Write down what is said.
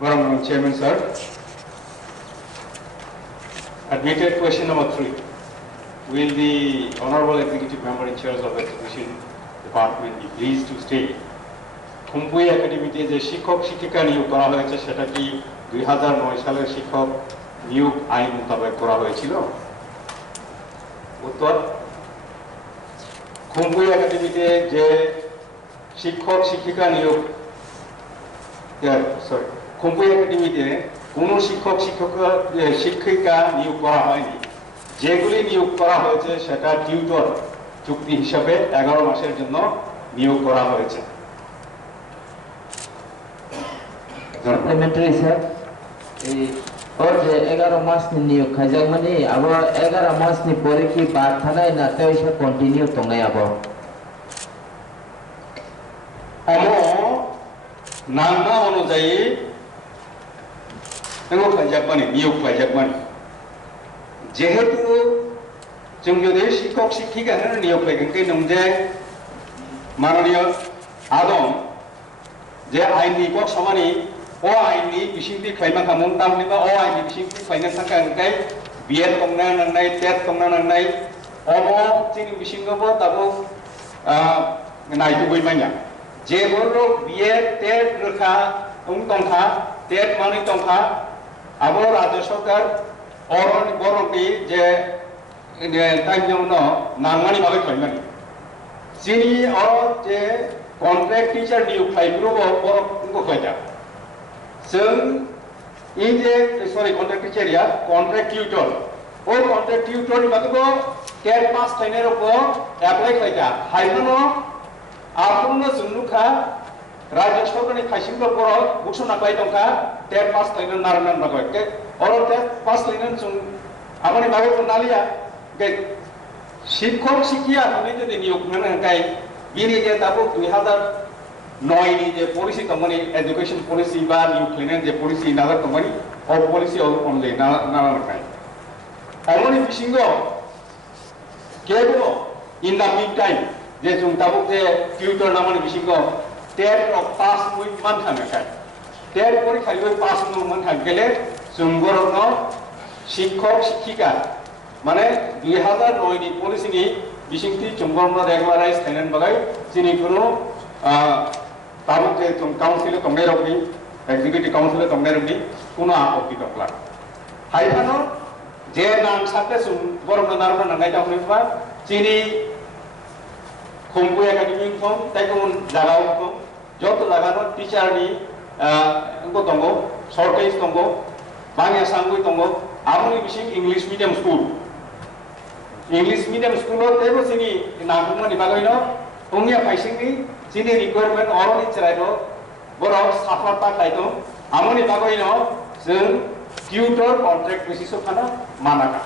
Honorable Chairman, sir. Admitted question number 3. Will the Honorable Executive Member in charge of Education Department be pleased to state Khumpui Academy যে শিক্ষক শিক্ষিকা নিয়োগ করা হয়েছে সেটা কি 2009 সালের শিক্ষক নিয়োগ আইন মোতাবেক করা হয়েছিল? উত্তর, Khumpui একাডেমিতে যে শিক্ষক শিক্ষিকা নিয়োগ Khumpui একাডেমিতে কোনো শিক্ষক শিক্ষিকা নিয়োগ করা হয়নি। যেগুলি নিয়োগ করা হয়েছে সেটা টিউটর চুক্তি হিসাবে 11 মাসের জন্য নিয়োগ করা হয়েছে। Supplementary sir, और 11 मास नि नियोग खाजक माने अब 11 मास नि परे की बात थानाय ना ते इसे कंटिन्यू तंगाय अब अमो नांगा अनुযায়ী नियोग खाजक माने যেহেতু जों যদি শিক্ষক শিক্ষিকাদের নিয়োগ খাইगोनকে नंजे माननीय आदम जे आइननि क समानि o आइननि बिसिंथि खायमा खामोन तामनिबा o आइननि बिसिंथि खायनो थाखाय बिएड तंना नांनाय टेट तंना नांनाय अबो जोंनि बिसिंगबो दाबो नायदुबै मानिया जेबोरो बिएड टेट रोखा तंखा टेट मानि तंखा आबो राज्य सरकार अरन बरंति जे टाइमजोंनो नांमानि बागै खायमानि जोंनि अ जे कन्ट्रेक्ट टीचार नियोग खायग्रोबो बरंखौ खायदा जों कन्ट्रेक्ट टीचारिया कन्ट्रेक्ट टिउटर ओ कन्ट्रेक्ट टिउटर नि बागैबो टेट पास खायनाय रको एप्लाइ खायदा हायनो आफुनो जुनुखा राज्य सरकारनि खायसिंबो बर बुसना खाय दंखा टेट पास खायनो नारनान बागै के और टेट पास खायनो जों आबानि बागै नालिया के शिक्षक शिक्षिया होने जदि नियोग मोनो गाय बिनि जे दाबो 2009 नि जे पॉलिसी तंगमनि एजुकेशन पॉलिसी बा नियोग खायनाय जे पॉलिसी नागा तंगमनि ओ पॉलिसी अनले ना नाखाय अमनि बिसिंगो केबो इन द मीन टाइम जे जों दाबो जे टिउटर नामनि बिसिंगो टेट अफ पास मुइ मान थांगाय टेट परीक्षायाव पास नु मान थांगेले जों बरनो शिक्षक शिक्षिका माने 2009 नि पॉलिसी नि बिसिंथि जोंबरनो रेगुलाराइज खायनाय बागै जोंनि कुनु ताबो जे जों काउन्सिल तंनाय रकनि एग्जीक्यूटिव काउन्सिल तंनाय रकनि कुनु आपत्ति दंला हायफानो जे नाम साथे जों बरनो नारनो नांगाय दावनिबा जोंनि Khumpui एकाडेमी खौ ताइकुन जागाव खौ जत जागानो टीचारनि को दंगो shortage दंगो Bangia सांगुइ दंगो आबुनि बिसिं English medium school तेबो जोंनि नांगौमानि बागैनो तंगिया फाइसिंनि जोंनि रिक्वायरमेन्ट अरनि चरायनो बर साफाता खायदो आमनि बागैनो जों टिउटर कन्ट्रेक्ट बेसिसआव थाना मानाका